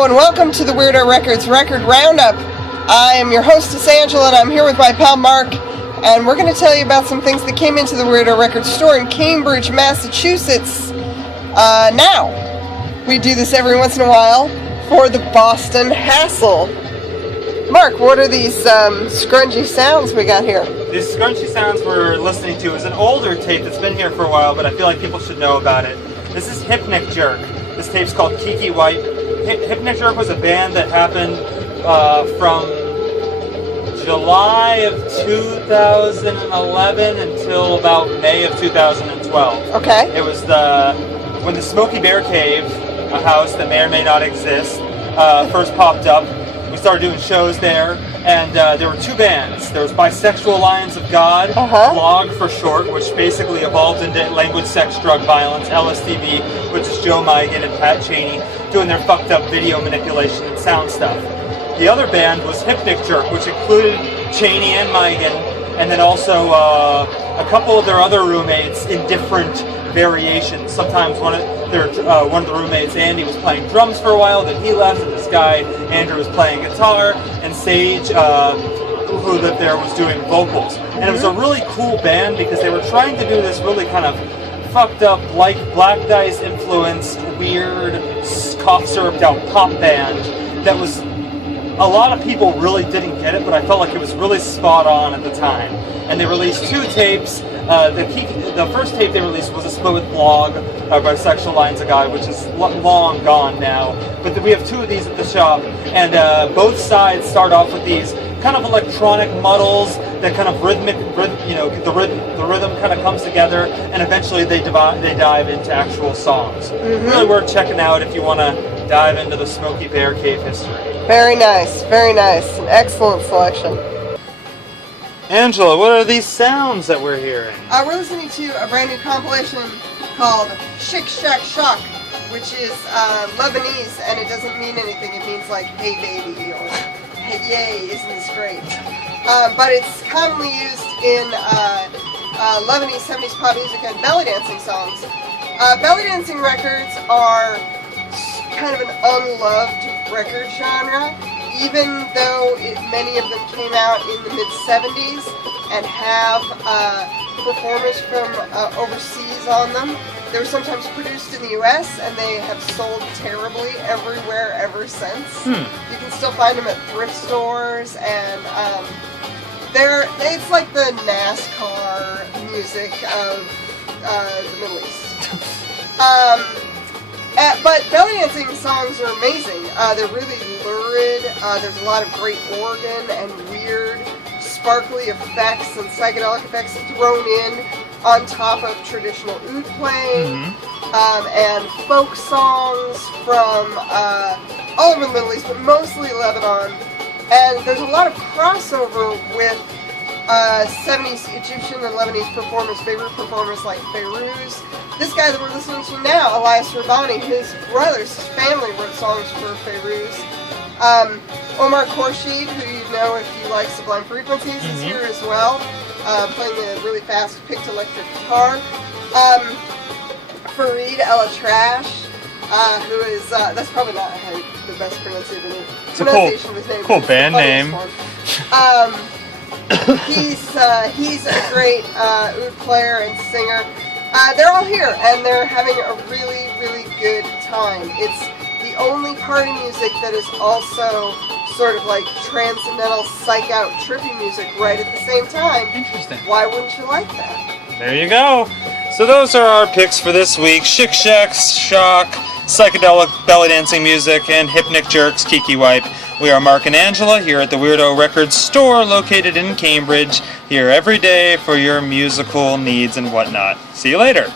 Hello and welcome to the Weirdo Records Record Roundup. I am your hostess Angela and I'm here with my pal Mark, and we're going to tell you about some things that came into the Weirdo Records store in Cambridge, Massachusetts. Now, we do this every once in a while for the Boston Hassle. Mark, what are these scrungy sounds we got here? These scrunchy sounds we're listening to is an older tape that's been here for a while, but I feel like people should know about it. This is Hypnic Jerk. This tape's called Kiki White. Hypnic Jerk was a band that happened from July of 2011 until about May of 2012. Okay. It was when the Smoky Bear Cave, a house that may or may not exist, first popped up. We started doing shows there, and there were two bands. There was Bisexual Alliance of God, BLOG for short, which basically evolved into Language, Sex, Drug, Violence, LSTV, which is Joe Migan and Pat Cheney doing their fucked up video manipulation and sound stuff. The other band was Hypnic Jerk, which included Cheney and Migan, and then also a couple of their other roommates in different variations. Sometimes one of the roommates, Andy, was playing drums for a while, then he left, and this guy, Andrew, was playing guitar, and Sage, who lived there, was doing vocals. And it was a really cool band because they were trying to do this really kind of fucked up, like Black Dice influenced, weird, cough syruped out pop band that was, a lot of people really didn't get it, but I felt like it was really spot on at the time. And they released two tapes. The first tape they released was a split with BLOG, Bisexual Alliance of God, which is long gone now. But we have two of these at the shop, and both sides start off with these kind of electronic muddles that kind of the rhythm kind of comes together, and eventually they dive into actual songs. Really worth checking out if you want to dive into the Smoky Bear Cave history. Very nice, very nice. An excellent selection. Angela, what are these sounds that we're hearing? We're listening to a brand new compilation called Shik Shak Shock, which is Lebanese, and it doesn't mean anything. It means like, hey baby, or hey yay, isn't this great? But it's commonly used in Lebanese 70s pop music and belly dancing songs. Belly dancing records are kind of an unloved record genre, even though many of them came out in the mid-70s and have performers from overseas on them. They were sometimes produced in the US and they have sold terribly everywhere ever since. You can still find them at thrift stores, and it's like the NASCAR music of the Middle East. But belly dancing songs are amazing. They're really lurid. There's a lot of great organ and weird, sparkly effects and psychedelic effects thrown in on top of traditional oud playing, and folk songs from all over the Middle East, but mostly Lebanon. And there's a lot of crossover with 70s Egyptian and Lebanese performers, favorite performers like Fairuz. This guy that we're listening to now, Elias Rabbani, his brothers, his family wrote songs for Fairuz. Omar Khorshid, who you know if you like Sublime Frequencies, is here as well, playing the really fast picked electric guitar. Farid El Trash, who is, that's probably not the best pronunciation of his name. Cool band name. He's a great oud player and singer. They're all here, and they're having a really, really good time. It's the only party music that is also sort of like transcendental, psych-out, trippy music right at the same time. Interesting. Why wouldn't you like that? There you go. So those are our picks for this week. Shik Shak Shock, psychedelic belly dancing music, and Hypnic Jerks, Kiki Wipe. We are Mark and Angela here at the Weirdo Records store located in Cambridge, here every day for your musical needs and whatnot. See you later.